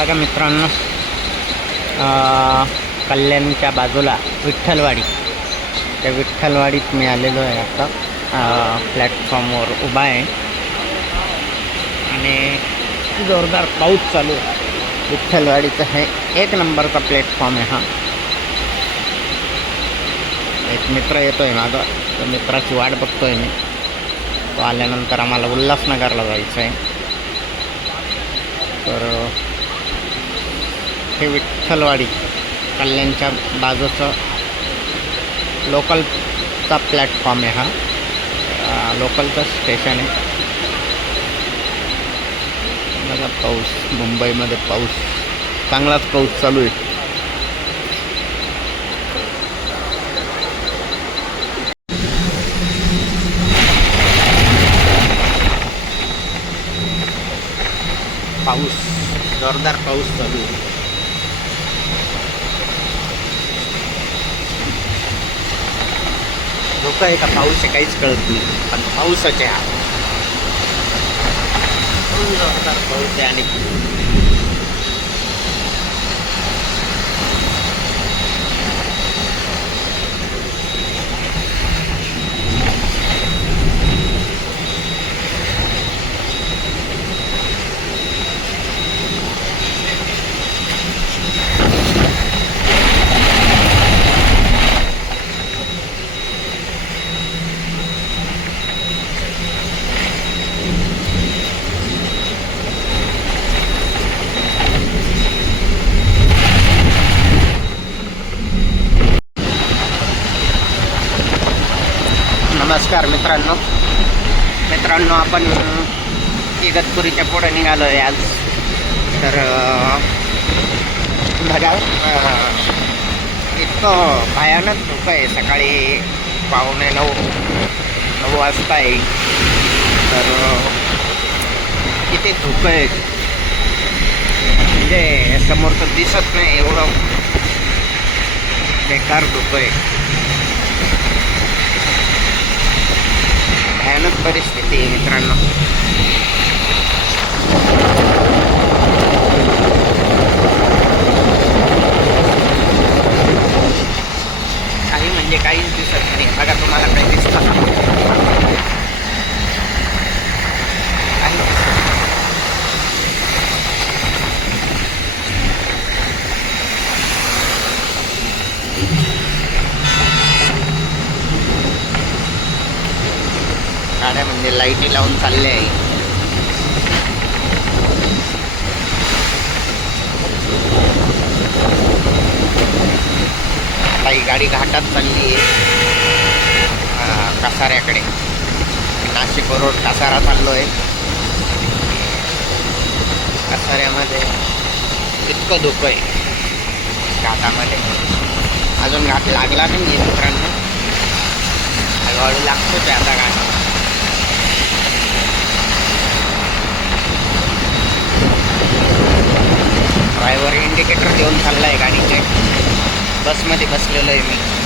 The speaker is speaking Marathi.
बघा मित्रांनो. कल्याणच्या बाजूला विठ्ठलवाडी. त्या विठ्ठलवाडीत मी आलेलो आहे आता. प्लॅटफॉर्मवर उभा आहे. आणि जोरदार पाऊस चालू आहे. विठ्ठलवाडीचं हे एक नंबरचा प्लॅटफॉर्म आहे हा. एक मित्र येतो आहे माझा. तर मित्राची वाट बघतो आहे मी. तो आल्यानंतर आम्हाला उल्हासनगरला जायचं आहे तर हे विठ्ठलवाडी कल्याणच्या बाजूचं लोकलचा प्लॅटफॉर्म आहे हा. लोकलचं स्टेशन आहे. बघा पाऊस मुंबईमध्ये पाऊस. चांगलाच पाऊस चालू आहे. पाऊस जोरदार पाऊस चालू आहे. धोका आहे का? पाऊस आहे काहीच कळत नाही. पण पाऊसच हा पाऊस आहे आणि नमस्कार मित्रांनो. मित्रांनो आपण इगतपुरीच्या पुढे निघालो आहे आज. तर बघा इतकं भयानक धुकं आहे. सकाळी पाहुणे नऊ नऊ वाजता आहे. तर किती धुकं आहे. म्हणजे समोरचं दिसत नाही एवढं. बेकार धुकं आहे. भयानक परिस्थिती आहे मित्रांनो काही म्हणजे काहीच दिसत नाही बघा तुम्हाला काही दिसतं का? काही दिसत नाही. गाड्या म्हणजे लाईटी लावून चालले आहे. काही गाडी घाटात चालली आहे. कसाऱ्याकडे. नाशिक रोड कसारा चाललो आहे कसाऱ्यामध्ये इतकं धुकं आहे. घाटामध्ये. अजून घाट लागला नाही मित्रांनो. हळूहळू लागतोच आहे आता घाट. ड्रायव्हर इंडिकेटर आहे गाडीचे. बसमध्ये बसलेलो आहे मी.